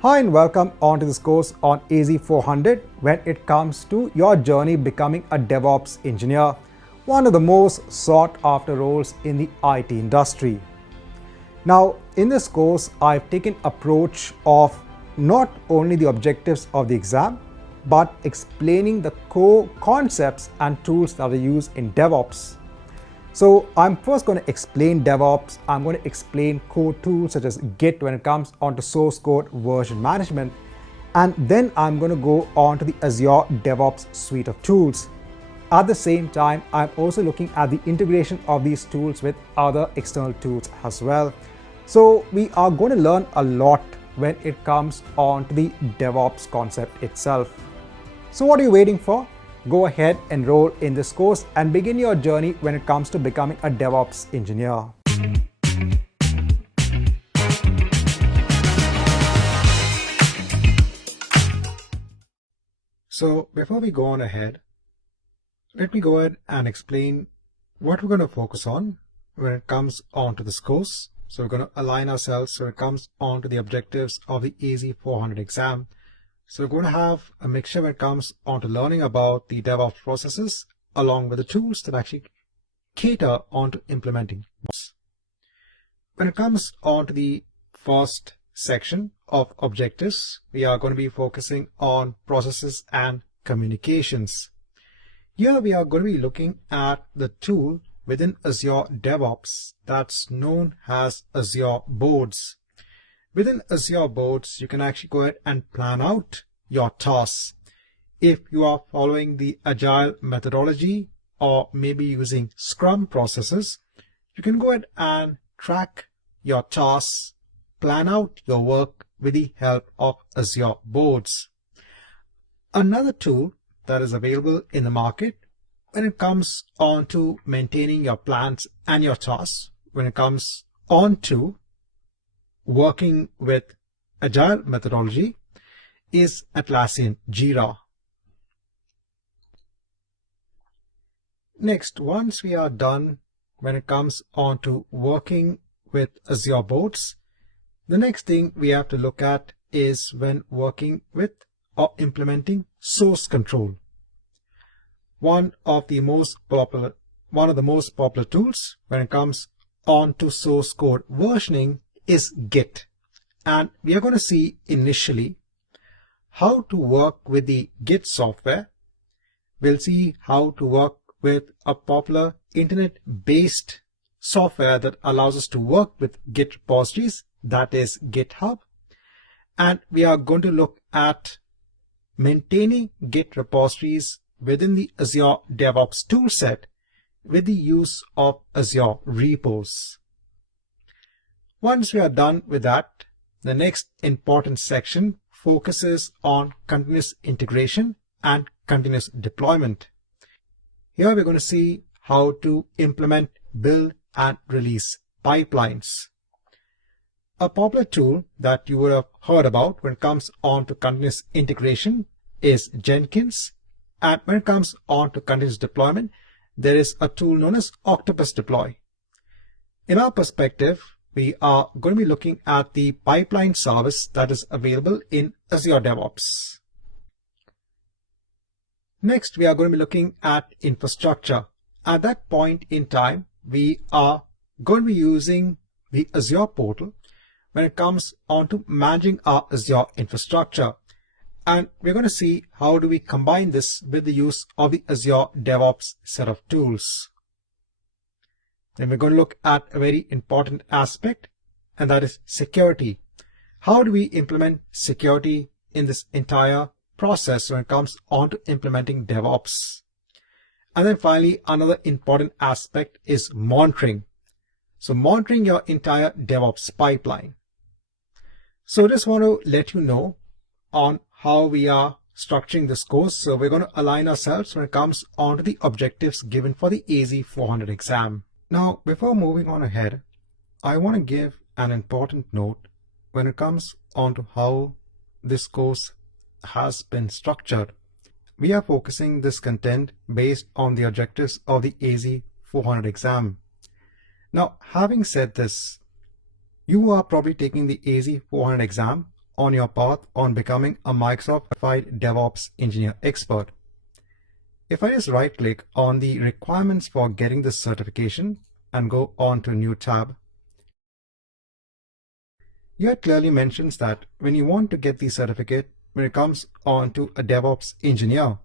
Hi and welcome onto this course on AZ-400 when it comes to your journey becoming a DevOps engineer, one of the most sought after roles in the IT industry. Now, in this course, I've taken approach of not only the objectives of the exam, but explaining the core concepts and tools that are used in DevOps. So I'm first going to explain DevOps. I'm going to explain core tools such as Git when it comes onto source code version management. And then I'm going to go on to the Azure DevOps suite of tools. At the same time, I'm also looking at the integration of these tools with other external tools as well. So we are going to learn a lot when it comes on to the DevOps concept itself. So what are you waiting for? Go ahead, enroll in this course and begin your journey when it comes to becoming a DevOps engineer. So before we go on ahead, let me go ahead and explain what we're going to focus on when it comes on to this course. So we're going to align ourselves when it comes on to the objectives of the AZ-400 exam. So we're going to have a mixture when it comes on to learning about the DevOps processes along with the tools that actually cater onto implementing. When it comes on to the first section of objectives, we are going to be focusing on processes and communications. Here we are going to be looking at the tool within Azure DevOps that's known as Azure Boards. Within Azure Boards, you can actually go ahead and plan out your tasks. If you are following the Agile methodology or maybe using Scrum processes, you can go ahead and track your tasks, plan out your work with the help of Azure Boards. Another tool that is available in the market when it comes on to maintaining your plans and your tasks, when it comes on to working with Agile methodology, is Atlassian Jira. Next, once we are done when it comes on to working with Azure Boards, the next thing we have to look at is when working with or implementing source control. One of the most popular tools when it comes on to source code versioning is Git, and we are going to see initially how to work with the Git software. We'll see how to work with a popular internet-based software that allows us to work with Git repositories, that is GitHub, and we are going to look at maintaining Git repositories within the Azure DevOps toolset with the use of Azure repos. Once we are done with that, the next important section focuses on continuous integration and continuous deployment. Here we're going to see how to implement, build, and release pipelines. A popular tool that you would have heard about when it comes on to continuous integration is Jenkins, and when it comes on to continuous deployment, there is a tool known as Octopus Deploy. In our perspective, we are going to be looking at the pipeline service that is available in Azure DevOps. Next, we are going to be looking at infrastructure. At that point in time, we are going to be using the Azure portal when it comes on to managing our Azure infrastructure. And we're going to see how do we combine this with the use of the Azure DevOps set of tools. Then we're going to look at a very important aspect, and that is security. How do we implement security in this entire process when it comes on to implementing DevOps? And then finally, another important aspect is monitoring. So monitoring your entire DevOps pipeline. So I just want to let you know on how we are structuring this course. So we're going to align ourselves when it comes on to the objectives given for the AZ-400 exam. Now, before moving on ahead, I want to give an important note when it comes on to how this course has been structured. We are focusing this content based on the objectives of the AZ-400 exam. Now, having said this, you are probably taking the AZ-400 exam on your path on becoming a Microsoft Certified DevOps Engineer Expert. If I just right click on the requirements for getting this certification and go on to a new tab, here it clearly mentions that when you want to get the certificate, when it comes on to a DevOps engineer,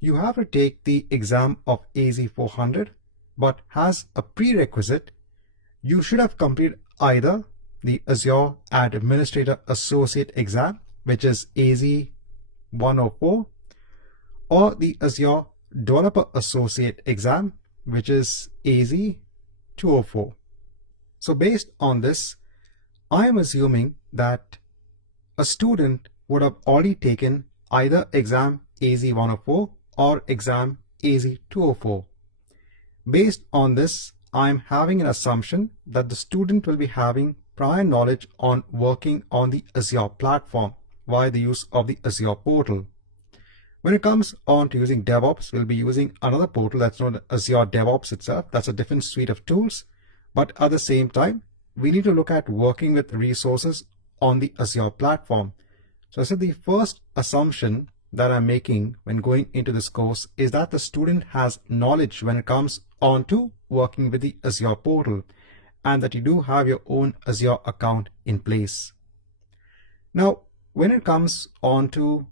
you have to take the exam of AZ-400, but as a prerequisite, you should have completed either the Azure Administrator Associate exam, which is AZ-104, or the Azure Developer Associate exam, which is AZ-204. So based on this, I am assuming that a student would have already taken either exam AZ-104 or exam AZ-204. Based on this, I am having an assumption that the student will be having prior knowledge on working on the Azure platform via the use of the Azure portal. When it comes on to using DevOps, we'll be using another portal that's known as Azure DevOps itself. That's a different suite of tools. But at the same time, we need to look at working with resources on the Azure platform. So I said the first assumption that I'm making when going into this course is that the student has knowledge when it comes on to working with the Azure portal, and that you do have your own Azure account in place. Now, when it comes on to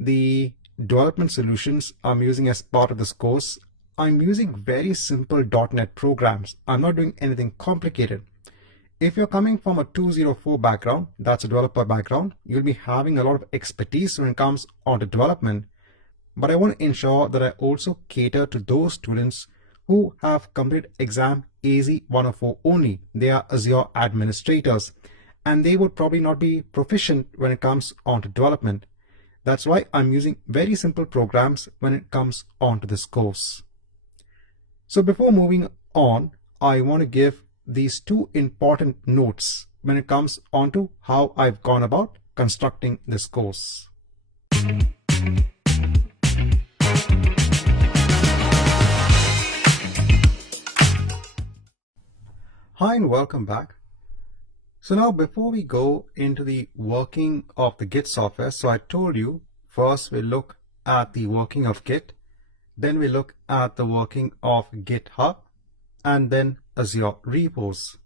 the development solutions I'm using as part of this course, I'm using very simple .NET programs. I'm not doing anything complicated. If you're coming from a 204 background, that's a developer background, you'll be having a lot of expertise when it comes on to development. But I want to ensure that I also cater to those students who have completed exam AZ-104 only. They are Azure administrators, and they would probably not be proficient when it comes on to development. That's why I'm using very simple programs when it comes on to this course. So before moving on, I want to give these two important notes when it comes on to how I've gone about constructing this course. Hi and welcome back. So now before we go into the working of the Git software, so I told you first we look at the working of Git, then we look at the working of GitHub, and then Azure repos.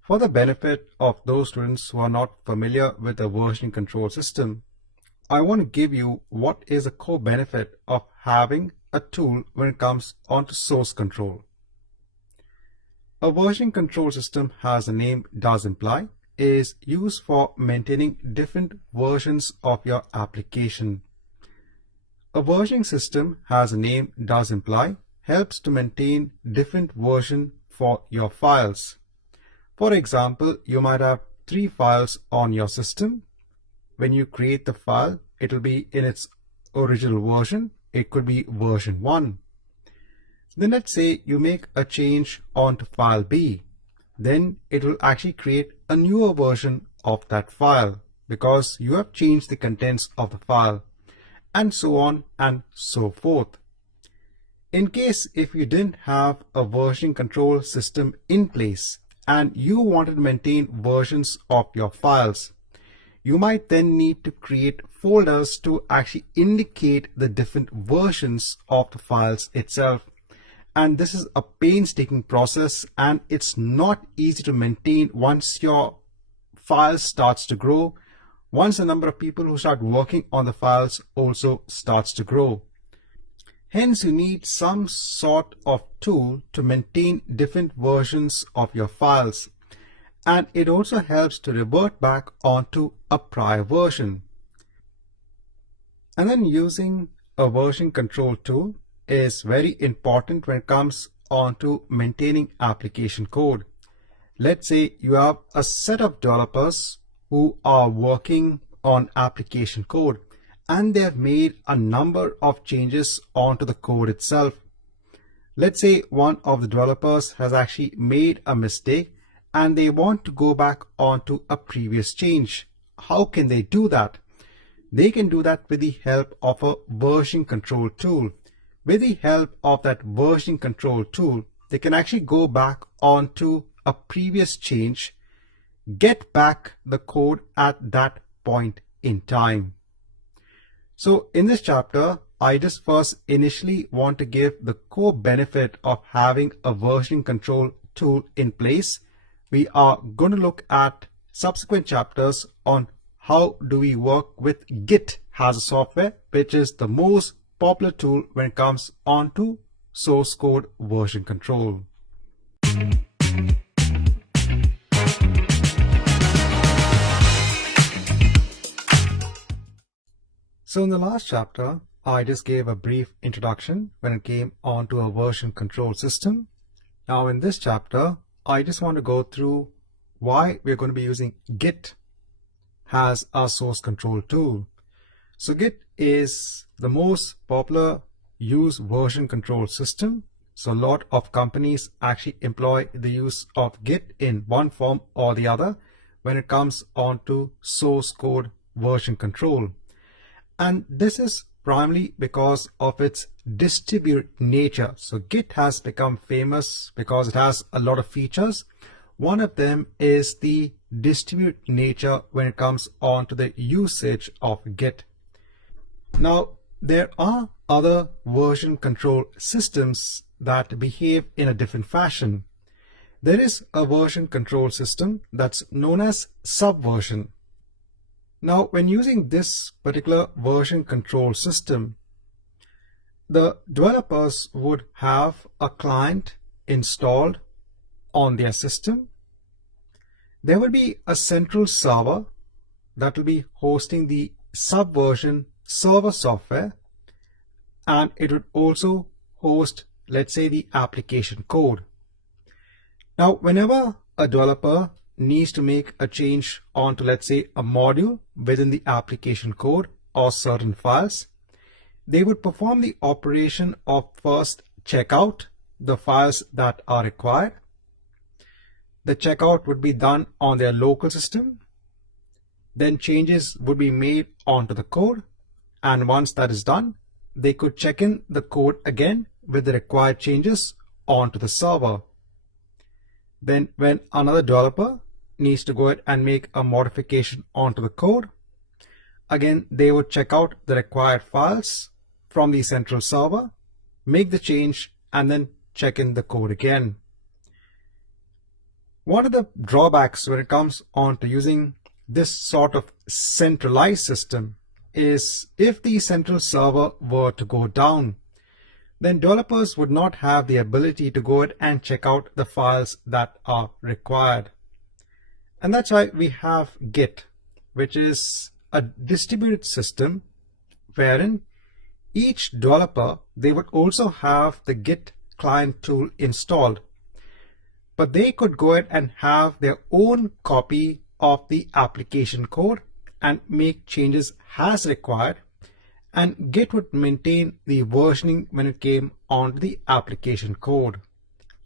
For the benefit of those students who are not familiar with the version control system, I want to give you what is a core benefit of having a tool when it comes onto source control. A version control system, as the name does imply, is used for maintaining different versions of your application. A versioning system, as the name does imply, helps to maintain different versions for your files. For example, you might have 3 files on your system. When you create the file, it will be in its original version. It could be version 1. Then let's say you make a change onto file B. Then it will actually create a newer version of that file because you have changed the contents of the file, and so on and so forth. In case if you didn't have a version control system in place and you wanted to maintain versions of your files, you might then need to create folders to actually indicate the different versions of the files itself. And this is a painstaking process, and it's not easy to maintain once your file starts to grow, once the number of people who start working on the files also starts to grow. Hence, you need some sort of tool to maintain different versions of your files. And it also helps to revert back onto a prior version. And then using a version control tool is very important when it comes on to maintaining application code. Let's say you have a set of developers who are working on application code, and they have made a number of changes onto the code itself. Let's say one of the developers has actually made a mistake and they want to go back onto a previous change. How can they do that? They can do that with the help of a version control tool. With the help of that version control tool, they can actually go back onto a previous change, get back the code at that point in time. So in this chapter, I just first initially want to give the core benefit of having a version control tool in place. We are going to look at subsequent chapters on how do we work with Git as a software, which is the most popular tool when it comes onto source code version control. So in the last chapter, I just gave a brief introduction when it came onto a version control system. Now in this chapter, I just want to go through why we're going to be using Git as our source control tool. So Git is the most popular used version control system. So a lot of companies actually employ the use of Git in one form or the other when it comes onto source code version control. And this is primarily because of its distributed nature. So Git has become famous because it has a lot of features. One of them is the distributed nature when it comes on to the usage of Git. Now, there are other version control systems that behave in a different fashion. There is a version control system that's known as Subversion. Now, when using this particular version control system, the developers would have a client installed on their system. There will be a central server that will be hosting the Subversion server software, and it would also host, let's say, the application code. Now, whenever a developer needs to make a change onto, let's say, a module within the application code or certain files, they would perform the operation of first check out the files that are required. The checkout would be done on their local system. Then changes would be made onto the code. And once that is done, they could check in the code again with the required changes onto the server. Then when another developer needs to go ahead and make a modification onto the code, again, they would check out the required files from the central server, make the change, and then check in the code again. One of the drawbacks when it comes on to using this sort of centralized system is if the central server were to go down, then developers would not have the ability to go ahead and check out the files that are required. And that's why we have Git, which is a distributed system wherein each developer, they would also have the Git client tool installed, but they could go ahead and have their own copy of the application code and make changes as required, and Git would maintain the versioning when it came onto the application code.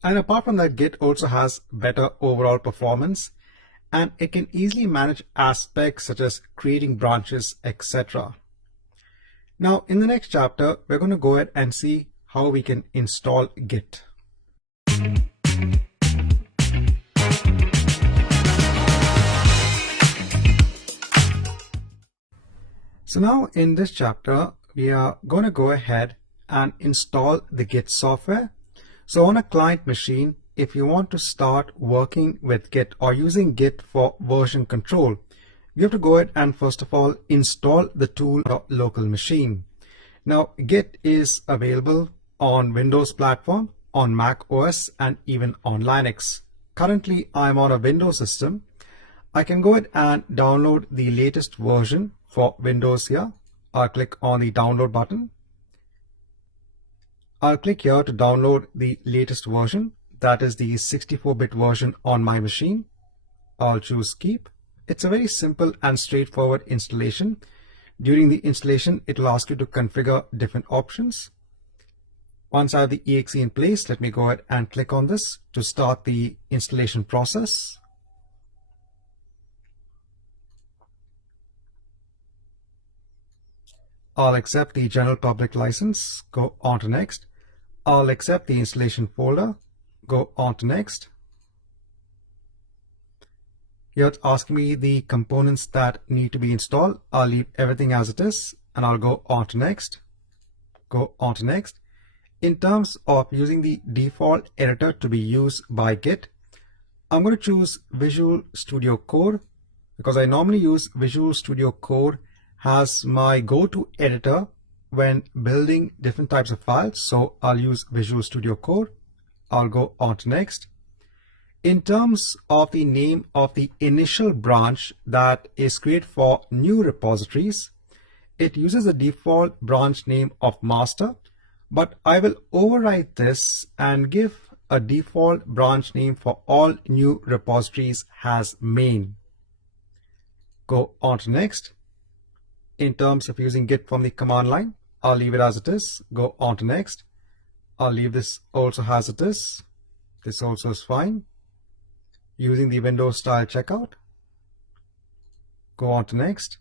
And apart from that, Git also has better overall performance, and it can easily manage aspects such as creating branches, etc. Now in the next chapter, we're going to go ahead and see how we can install Git. So now in this chapter, we are going to go ahead and install the Git software. So on a client machine, if you want to start working with Git or using Git for version control, you have to go ahead and first of all install the tool on your local machine. Now Git is available on Windows platform, on Mac OS, and even on Linux. Currently I'm on a Windows system. I can go ahead and download the latest version for Windows here. I'll click on the download button. I'll click here to download the latest version, that is the 64-bit version on my machine. I'll choose keep. It's a very simple and straightforward installation. During the installation, it will ask you to configure different options. Once I have the exe in place, let me go ahead and click on this to start the installation process. I'll accept the general public license, go on to next. I'll accept the installation folder, go on to next. Here it's asking me the components that need to be installed. I'll leave everything as it is and I'll go on to next. Go on to next. In terms of using the default editor to be used by Git, I'm going to choose Visual Studio Code because I normally use Visual Studio Code as my go-to editor when building different types of files. So I'll use Visual Studio Code. I'll go on to next. In terms of the name of the initial branch that is created for new repositories, it uses the default branch name of master, but I will override this and give a default branch name for all new repositories as main. Go on to next. In terms of using Git from the command line, I'll leave it as it is. Go on to next. I'll leave this also as it is. This also is fine. Using the Windows style checkout. Go on to next.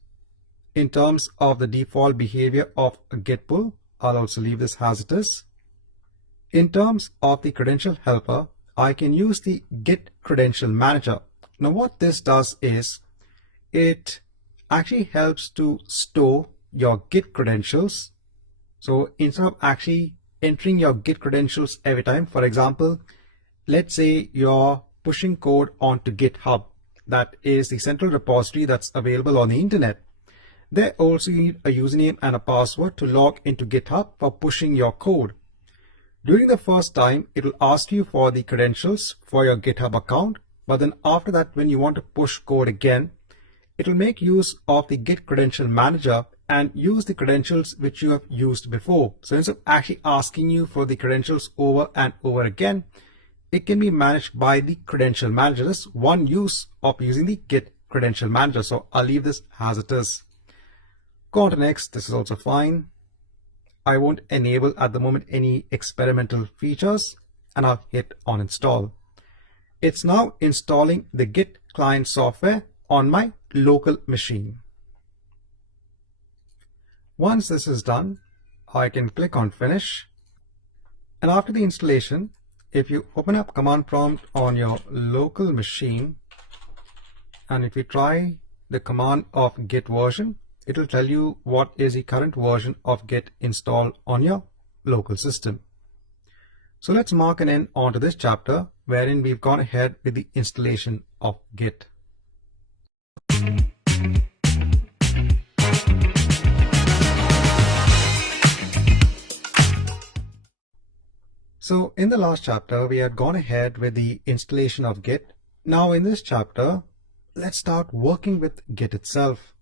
In terms of the default behavior of a Git pull, I'll also leave this as it is. In terms of the credential helper, I can use the Git credential manager. Now what this does is it actually helps to store your Git credentials. So instead of actually entering your Git credentials every time, for example, let's say you're pushing code onto GitHub, that is the central repository that's available on the internet. There also you need a username and a password to log into GitHub for pushing your code. During the first time, it will ask you for the credentials for your GitHub account, but then after that, when you want to push code again, it will make use of the Git credential manager and use the credentials which you have used before. So instead of actually asking you for the credentials over and over again, it can be managed by the credential manager. That's one use of using the Git credential manager. So I'll leave this as it is. Go on to next. This is also fine. I won't enable at the moment any experimental features and I'll hit on install. It's now installing the Git client software on my local machine. Once this is done, I can click on finish. And after the installation, if you open up command prompt on your local machine, and if you try the command of Git version, it will tell you what is the current version of Git installed on your local system. So let's mark an end onto this chapter wherein we've gone ahead with the installation of Git. So in the last chapter, we had gone ahead with the installation of Git. Now in this chapter, let's start working with Git itself.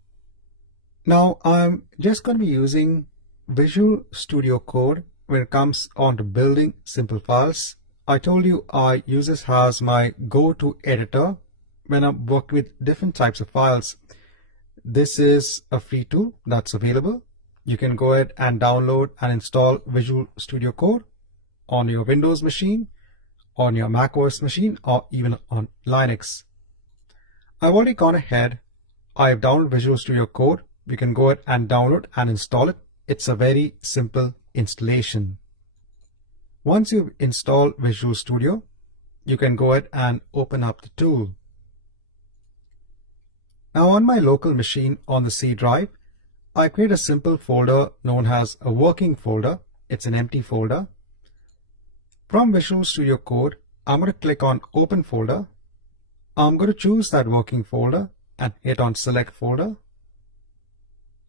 Now I'm just going to be using Visual Studio Code when it comes on to building simple files. I told you I use this as my go-to editor when I'm working with different types of files. This is a free tool that's available. You can go ahead and download and install Visual Studio Code on your Windows machine, on your macOS machine, or even on Linux. I've already gone ahead. I've downloaded Visual Studio Code. You can go ahead and download and install it. It's a very simple installation. Once you've installed Visual Studio, you can go ahead and open up the tool. Now on my local machine on the C drive, I create a simple folder known as a working folder. It's an empty folder. From Visual Studio Code, I'm going to click on Open Folder. I'm going to choose that working folder and hit on Select Folder.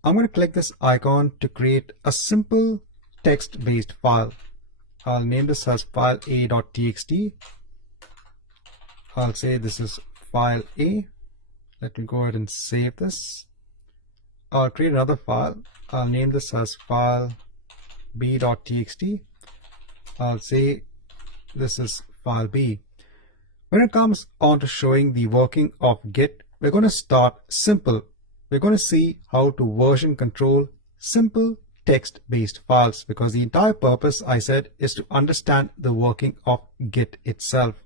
I'm going to click this icon to create a simple text-based file. I'll name this as file a.txt. I'll say this is file A. Let me go ahead and save this. I'll create another file. I'll name this as file b.txt. I'll say this is file B. When it comes on to showing the working of Git, we're going to start simple. We're going to see how to version control simple text-based files, because the entire purpose, I said, is to understand the working of Git itself.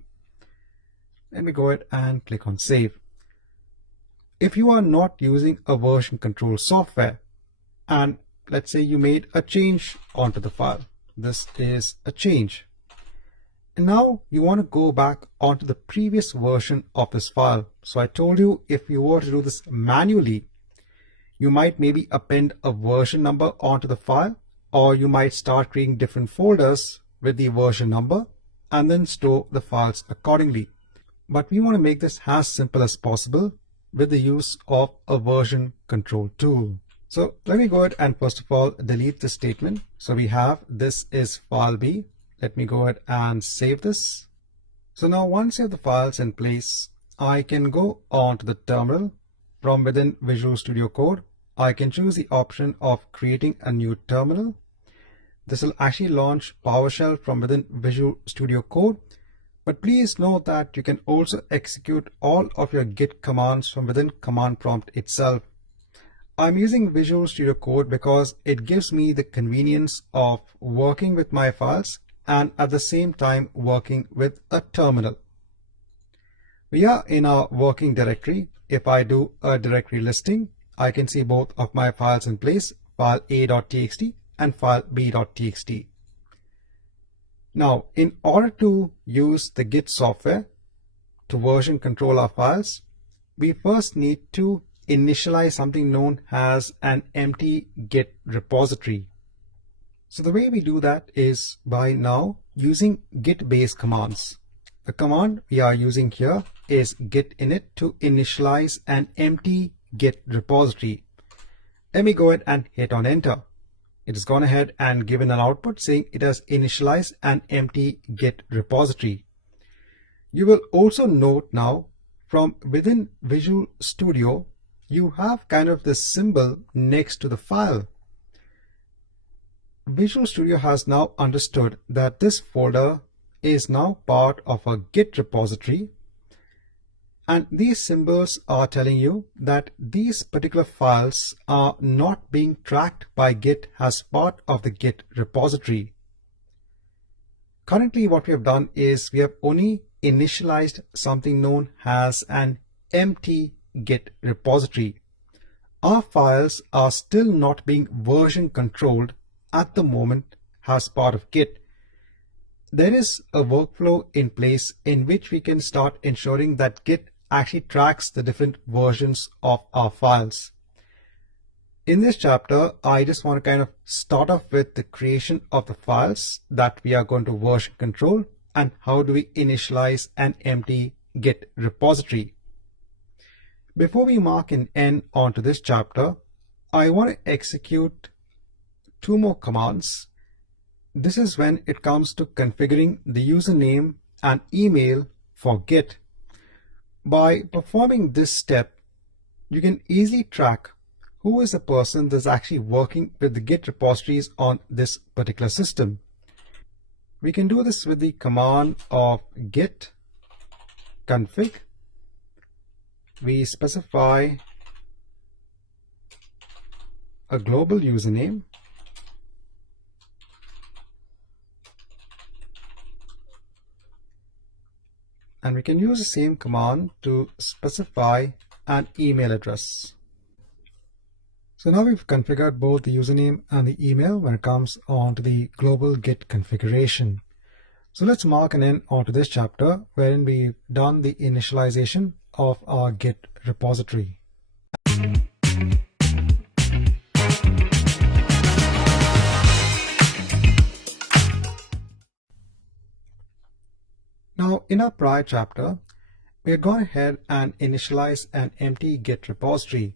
Let me go ahead and click on Save. If you are not using a version control software, and let's say you made a change onto the file, this is a change. And now you want to go back onto the previous version of this file. So I told you if you were to do this manually, you might maybe append a version number onto the file, or you might start creating different folders with the version number and then store the files accordingly. But we want to make this as simple as possible with the use of a version control tool. So let me go ahead and first of all delete this statement. So we have this is file B. Let me go ahead and save this. So now once you have the files in place, I can go on to the terminal. From within Visual Studio Code, I can choose the option of creating a new terminal. This will actually launch PowerShell from within Visual Studio Code. But please note that you can also execute all of your Git commands from within command prompt itself. I'm using Visual Studio Code because it gives me the convenience of working with my files and at the same time working with a terminal. We are in our working directory. If I do a directory listing, I can see both of my files in place, file A.txt and file B.txt. Now, in order to use the Git software to version control our files, we first need to initialize something known as an empty Git repository. So the way we do that is by now using Git-based commands. The command we are using here is git init to initialize an empty Git repository. Let me go ahead and hit on enter. It has gone ahead and given an output saying it has initialized an empty Git repository. You will also note now from within Visual Studio, you have kind of this symbol next to the file. Visual Studio has now understood that this folder is now part of a Git repository, and these symbols are telling you that these particular files are not being tracked by Git as part of the Git repository. Currently what we have done is we have only initialized something known as an empty Git repository. Our files are still not being version controlled at the moment as part of Git. There is a workflow in place in which we can start ensuring that Git actually tracks the different versions of our files. In this chapter, I just want to kind of start off with the creation of the files that we are going to version control and how do we initialize an empty Git repository. Before we mark an end onto this chapter, I want to execute two more commands. This is when it comes to configuring the username and email for Git. By performing this step, you can easily track who is the person that's actually working with the Git repositories on this particular system. We can do this with the command of git config. We specify a global username and we can use the same command to specify an email address. So now we've configured both the username and the email when it comes onto the global Git configuration. So let's mark an end onto this chapter wherein we've done the initialization of our Git repository. Now in our prior chapter, we had gone ahead and initialized an empty Git repository.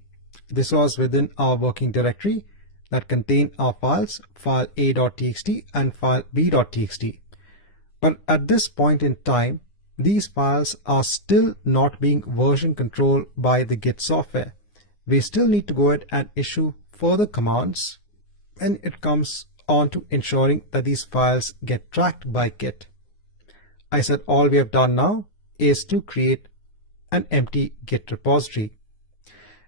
This was within our working directory that contained our files, file A.txt and file B.txt. But at this point in time, these files are still not being version controlled by the Git software. We still need to go ahead and issue further commands when it comes on to ensuring that these files get tracked by Git. I said all we have done now is to create an empty Git repository.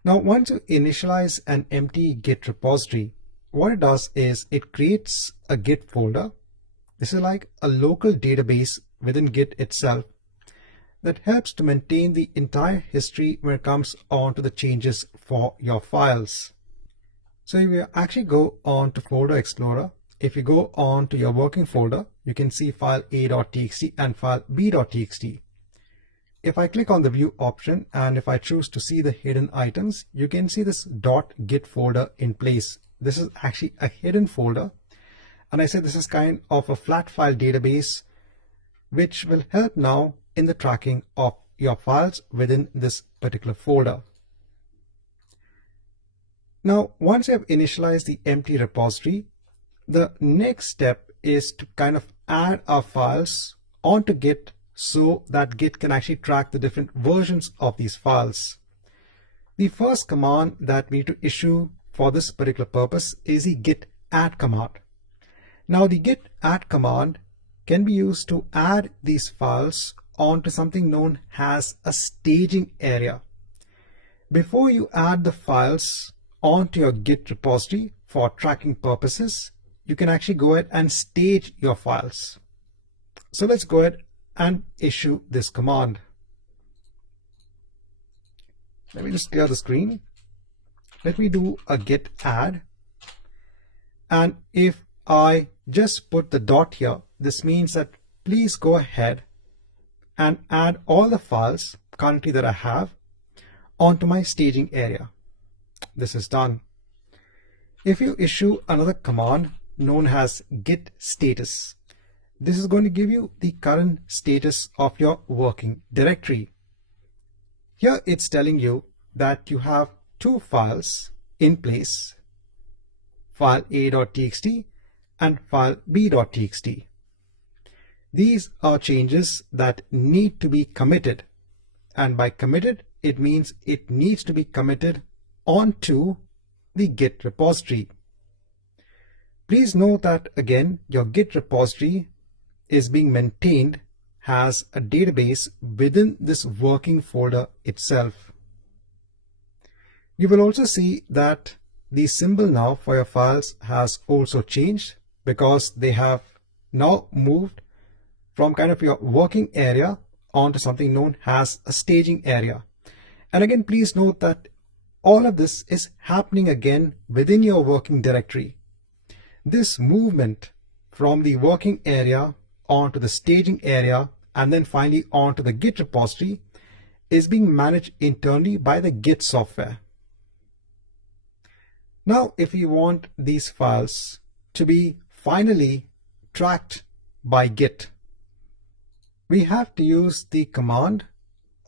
Now, once you initialize an empty Git repository, what it does is it creates a Git folder. This is like a local database within Git itself that helps to maintain the entire history when it comes on to the changes for your files. So if you actually go on to Folder Explorer, if you go on to your working folder, you can see file A.txt and file B.txt. If I click on the view option and if I choose to see the hidden items, you can see this .git folder in place. This is actually a hidden folder, and I said this is kind of a flat file database which will help now in the tracking of your files within this particular folder. Now, once you have initialized the empty repository, the next step is to kind of add our files onto Git so that Git can actually track the different versions of these files. The first command that we need to issue for this particular purpose is the git add command. Now, the git add command can be used to add these files onto something known as a staging area. Before you add the files onto your Git repository for tracking purposes, you can actually go ahead and stage your files. So let's go ahead and issue this command. Let me just clear the screen. Let me do a git add, and if I just put the dot here, this means that please go ahead and add all the files currently that I have onto my staging area. This is done. If you issue another command known as git status, this is going to give you the current status of your working directory. Here it's telling you that you have two files in place, file A.txt and file B.txt. These are changes that need to be committed, and by committed it means it needs to be committed onto the Git repository. Please note that again your Git repository is being maintained as a database within this working folder itself. You will also see that the symbol now for your files has also changed because they have now moved from kind of your working area onto something known as a staging area. And again, please note that all of this is happening again within your working directory. This movement from the working area onto the staging area and then finally onto the Git repository is being managed internally by the Git software. Now, if you want these files to be finally tracked by Git, we have to use the command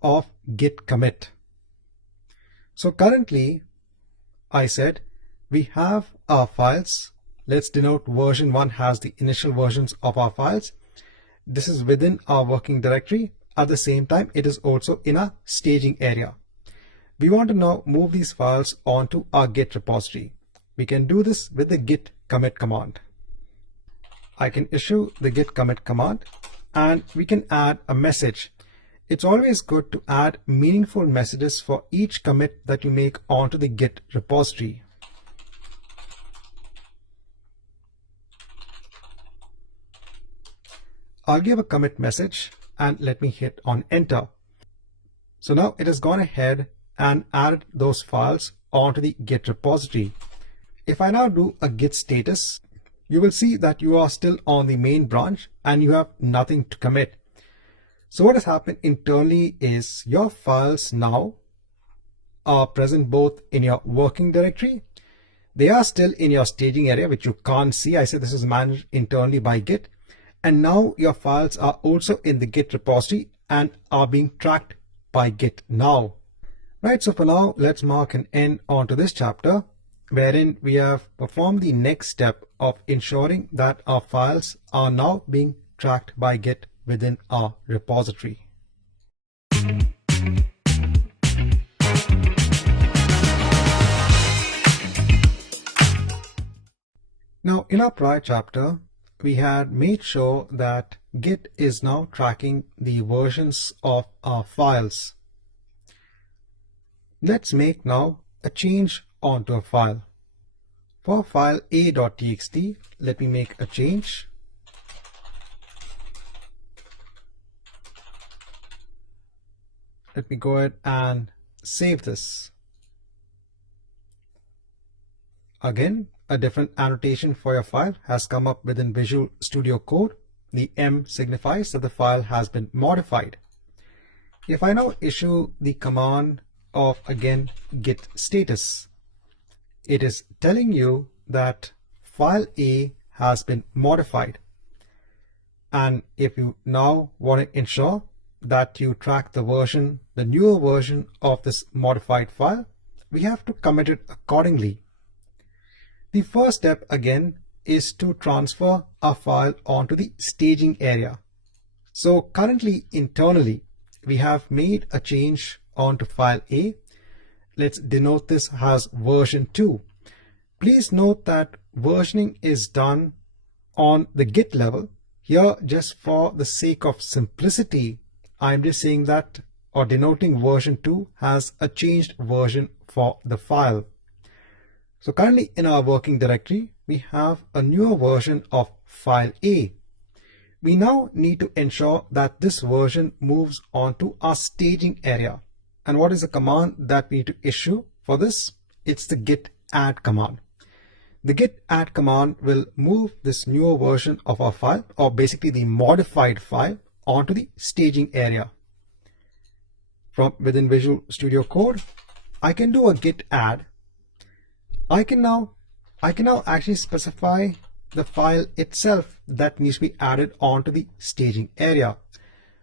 of git commit. So currently, I said we have our files. Let's denote version 1 has the initial versions of our files. This is within our working directory. At the same time, it is also in a staging area. We want to now move these files onto our Git repository. We can do this with the git commit command. I can issue the git commit command and we can add a message. It's always good to add meaningful messages for each commit that you make onto the Git repository. I'll give a commit message and let me hit on enter. So now it has gone ahead and added those files onto the Git repository. If I now do a git status, you will see that you are still on the main branch and you have nothing to commit. So what has happened internally is your files now are present both in your working directory. They are still in your staging area, which you can't see. I said this is managed internally by Git. And now your files are also in the Git repository and are being tracked by Git now. Right, so for now, let's mark an end onto this chapter, wherein we have performed the next step of ensuring that our files are now being tracked by Git within our repository. Now, in our prior chapter, we had made sure that Git is now tracking the versions of our files. Let's make now a change onto a file. For file A.txt, let me make a change. Let me go ahead and save this. Again, a different annotation for your file has come up within Visual Studio Code. The M signifies that the file has been modified. If I now issue the command of again git status, it is telling you that file A has been modified. And if you now want to ensure that you track the version, the newer version of this modified file, we have to commit it accordingly. The first step again is to transfer a file onto the staging area. So currently internally, we have made a change onto file A. Let's denote this as version 2. Please note that versioning is done on the Git level. Here, just for the sake of simplicity, I'm just saying that or denoting version 2 has a changed version for the file. So currently in our working directory, we have a newer version of file A. We now need to ensure that this version moves onto our staging area. And what is the command that we need to issue for this? It's the git add command. The git add command will move this newer version of our file, or basically the modified file, onto the staging area. From within Visual Studio Code, I can do a git add. I can now actually specify the file itself that needs to be added onto the staging area.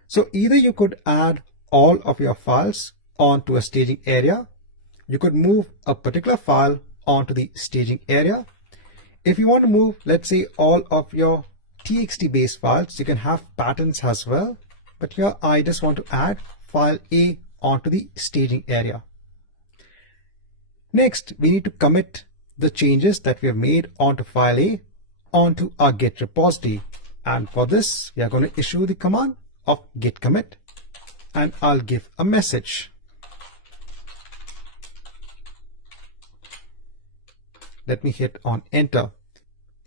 So either you could add all of your files onto a staging area, you could move a particular file onto the staging area. If you want to move, let's say, all of your txt based files, you can have patterns as well, but here I just want to add file A onto the staging area. Next, we need to commit the changes that we have made onto file A onto our Git repository, and for this we are going to issue the command of git commit, and I'll give a message. Let me hit on enter.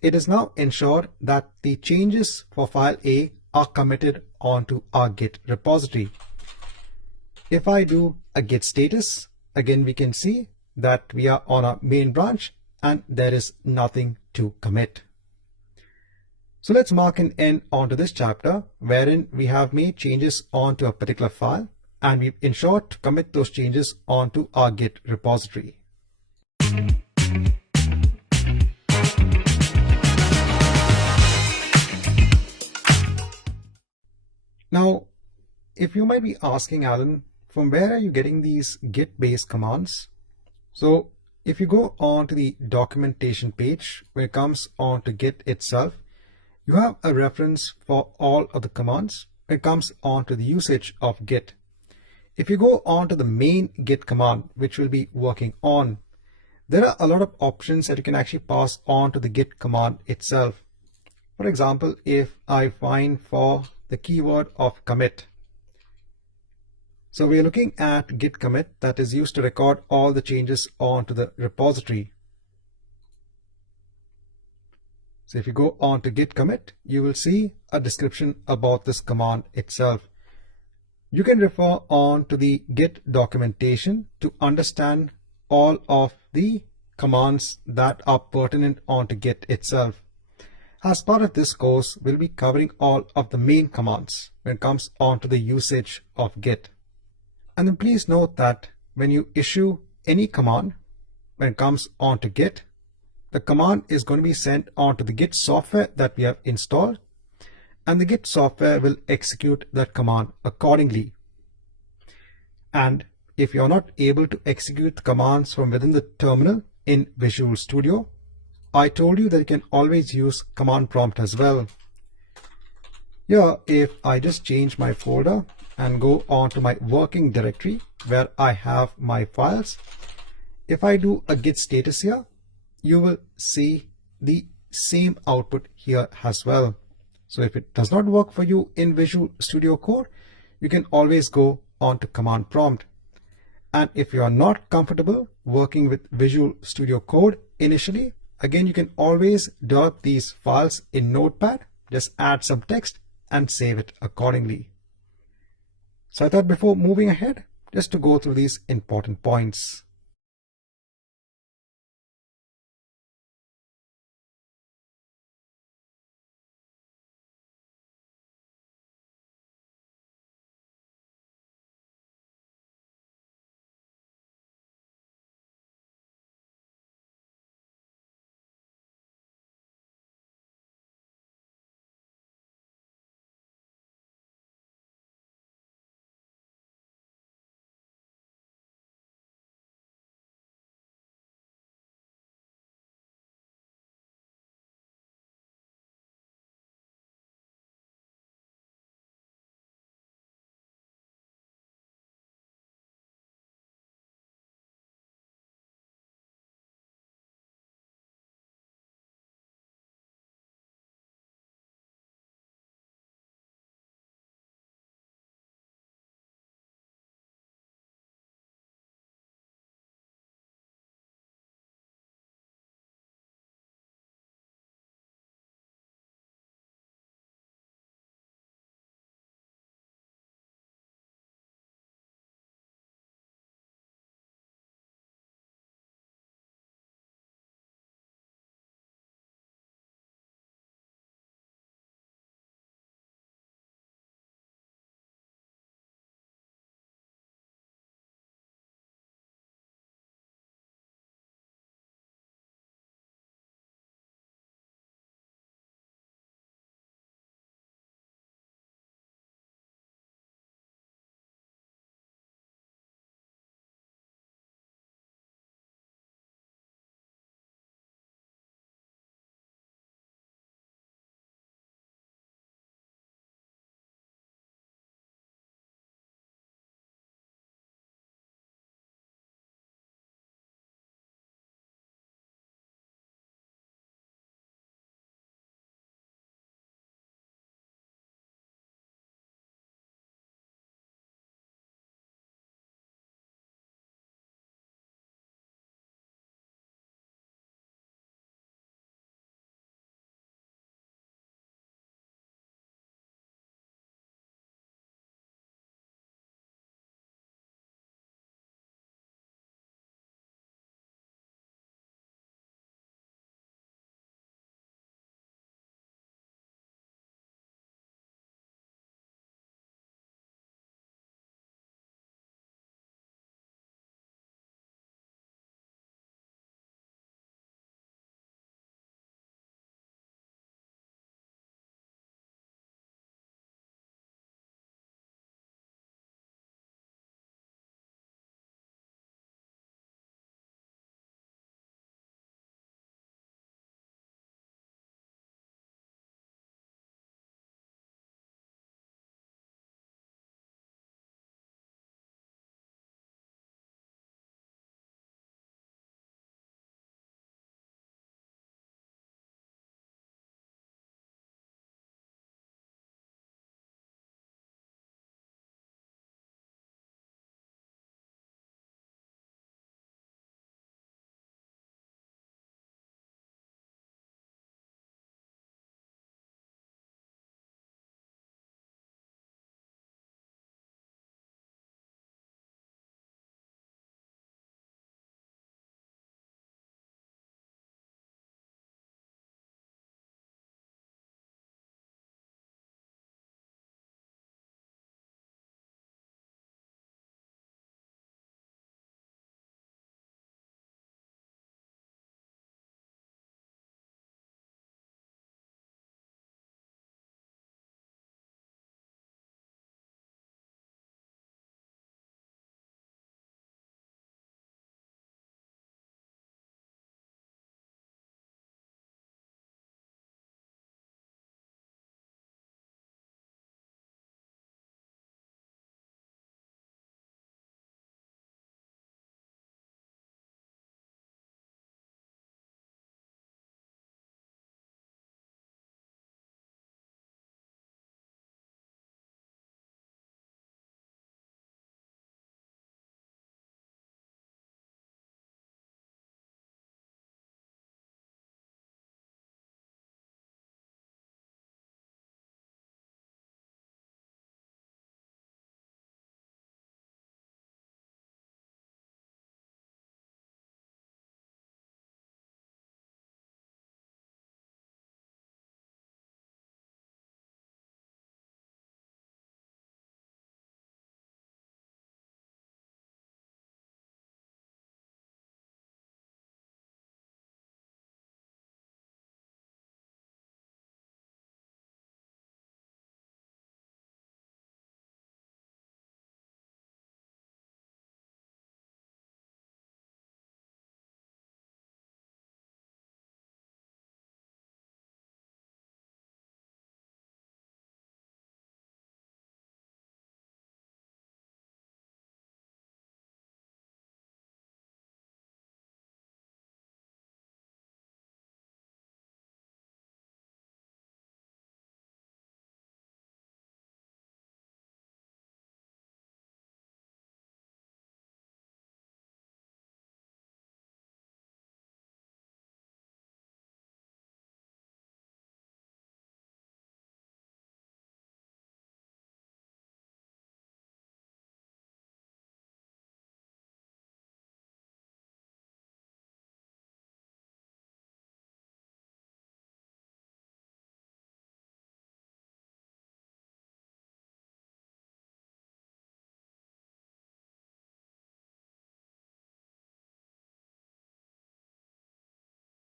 It is now ensured that the changes for file A are committed onto our Git repository. If I do a git status, again we can see that we are on our main branch and there is nothing to commit. So let's mark an end onto this chapter wherein we have made changes onto a particular file and we've ensured to commit those changes onto our Git repository. Now, if you might be asking, Alan, from where are you getting these Git-based commands? So if you go on to the documentation page, when it comes on to Git itself, you have a reference for all of the commands when it comes on to the usage of Git. If you go on to the main Git command, which will be working on, there are a lot of options that you can actually pass on to the Git command itself. For example, if I find for the keyword of commit. So we are looking at git commit that is used to record all the changes onto the repository. So if you go on to git commit, you will see a description about this command itself. You can refer on to the Git documentation to understand all of the commands that are pertinent onto Git itself. As part of this course, we'll be covering all of the main commands when it comes on to the usage of Git. And then please note that when you issue any command, when it comes on to Git, the command is going to be sent onto the Git software that we have installed, and the Git software will execute that command accordingly. And if you're not able to execute the commands from within the terminal in Visual Studio, I told you that you can always use command prompt as well. Here, if I just change my folder and go on to my working directory where I have my files, if I do a git status here, you will see the same output here as well. So if it does not work for you in Visual Studio Code, you can always go on to command prompt. And if you are not comfortable working with Visual Studio Code initially, again, you can always develop these files in Notepad, just add some text and save it accordingly. So I thought before moving ahead, just to go through these important points.